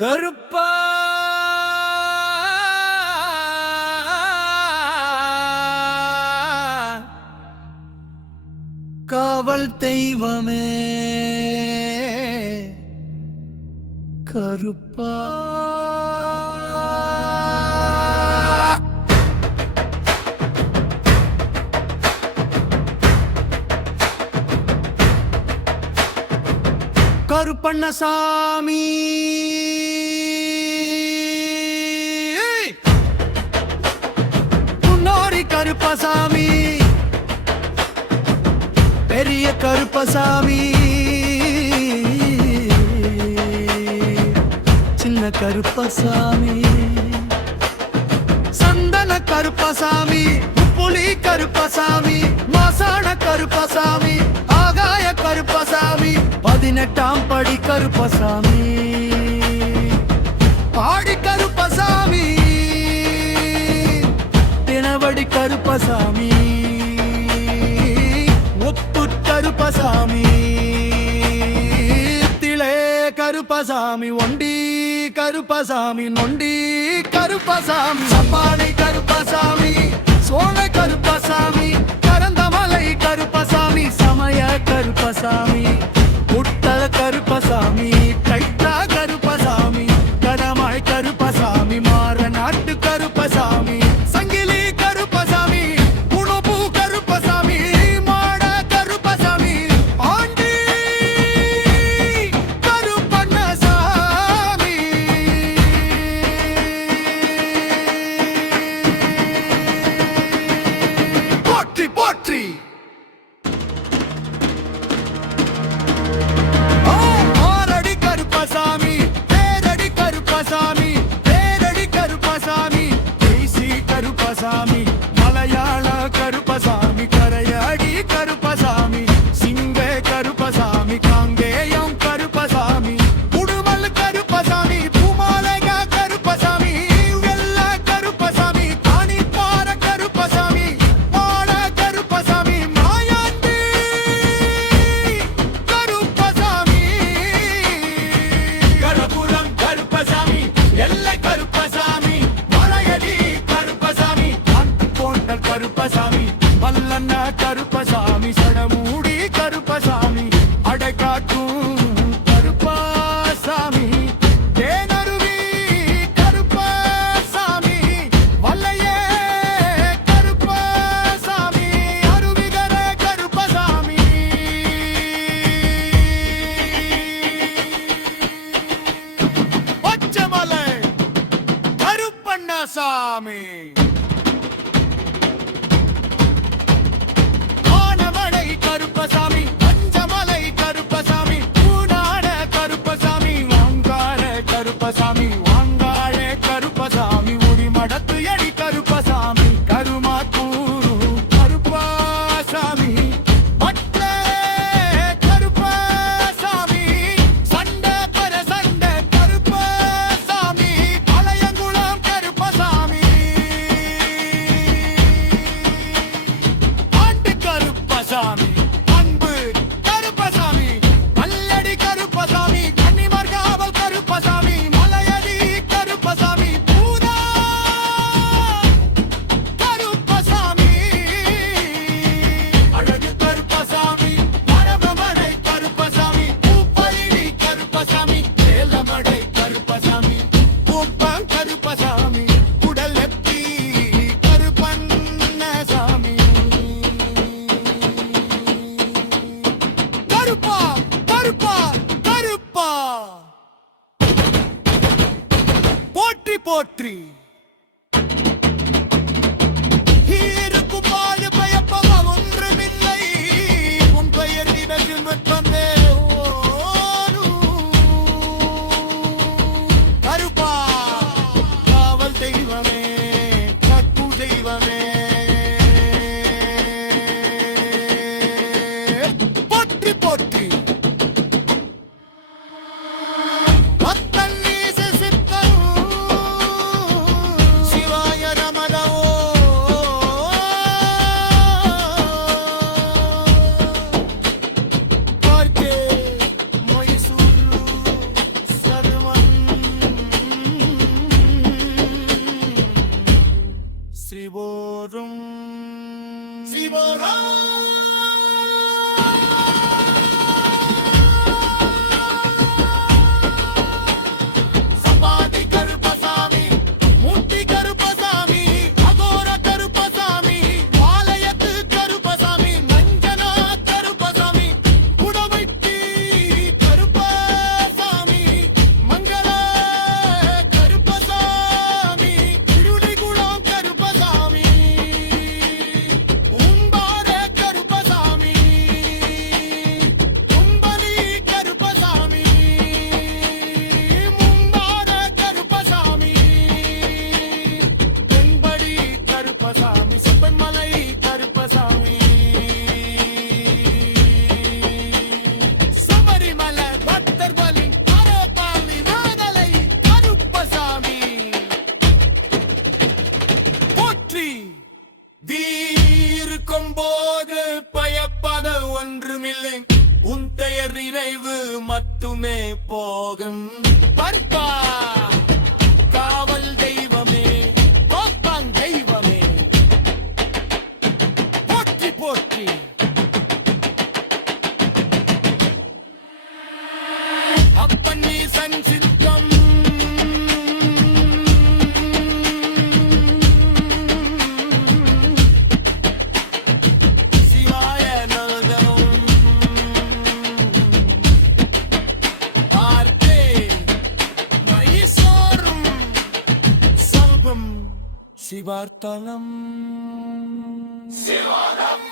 கருப்பா காவல் தெய்வமே கருப்பா கருப்பண்ணசாமி முன்னோரி கருப்பசாமி பெரிய கருப்பசாமி சின்ன கருப்பசாமி சந்தன கருப்பசாமி புலி கருப்பசாமி மாசான கருப்பசாமி ஆகாய கருப்பசாமி 18ஆம் படி கருப்பசாமி ஆடி கருப்பசாமி தினவடி கருப்பசாமி முத்துட் கருப்பசாமி திளே கருப்பசாமி ஒண்டி கருப்பசாமி நொண்டி கருப்பசாமி சப்பாடி கருப்பசாமி சோழ கருப்பசாமி கரந்தமலை கருப்பசாமி சமய கருப்பசாமி முட்டல கருப்பசாமி கைட்டா கருப்பசாமி கனமாய் கருப்பசாமி மாற நாட்டு கருப்பசாமி சங்கிலி கருப்பசாமி உணவு கருப்பசாமி மாட கருப்பசாமி ஆண்டி கருப்பண்ணசாமி போற்றி போற்றி கருப்பசாமி மலையாள கருப்பசாமி கரையாடி கருப்பசாமி சிங்க கருப்பசாமி காங்கேயம் கருப்பசாமி உடுமல் கருப்பசாமி பூமாலக கருப்பசாமி வெள்ள கருப்பசாமி காணிப்பார கருப்பசாமி மாட கருப்பசாமி மாயாண்டி கருப்பசாமி கரபுரம் கருப்பசாமி எல்லை கருப்பசாமி கருப்பசாமி மல்லண்ண கருப்பசாமி சடமூடி கருப்பசாமி அடைக்காட்டும் கருப்பசாமி தேனருவி கருப்பசாமி வல்லையே கருப்பசாமி அருவிகர கருப்பசாமி பச்சமலை கருப்பண்ணசாமி கருப்பசாமி பஞ்சமலை கருப்பசாமி பூனாட கருப்பசாமி வாங்கார கருப்பசாமி வாங்காழே கருப்பசாமி உரிமடத்து எடி கருப்பசாமி கருமாத்தூரு கருப்பசாமி மற்ற கருப்பசாமி சண்டை பர சண்டை கருப்பசாமி பழையங்குளம் கருப்பசாமி ஆண்டு கருப்பசாமி போற்றி போற்றி இருக்கும் பாடு பயப்பவ ஒன்றுமில்லை உன் பெயர் நினைவில் வந்தே கருப்பா காவல் தெய்வமே கற்பு தெய்வமே போற்றி போற்றி சிவரா சபாதி கருப்பசாமி, முட்டி கருப்பசாமி, அகோர கருப்பசாமி, பாளையத்து கருப்பசாமி, நஞ்சனா கருப்பசாமி, குடவெட்டி கருப்பசாமி, மங்கள கருப்பசாமி, இருளிகுளம் கருப்பசாமி, உம்பார கருப்பசாமி, கும்பலி கருப்பசாமி, மும்பார கருப்பசாமி, தென்படி கருப்பசாமி, செப்பன்மலை கருப்பசாமி, சபரிமலை பக்தர் பலி அரபாலி நாதலை கருப்பசாமி போற்றி. வீருக்கும் போது பயப்பட ஒன்றுமில்லை, உன் பெயர் நினைவு மட்டுமே போகும். பர்பா காவல் தெய்வமே, கோப்பாங் தெய்வமே போற்றி போற்றி. அப்பன் நீ சஞ்சித்தம் சிவாய நல்கம் ஆர்த்தே மயிசோறும் சல்பம் சிவார்த்தனம் சிவாரம்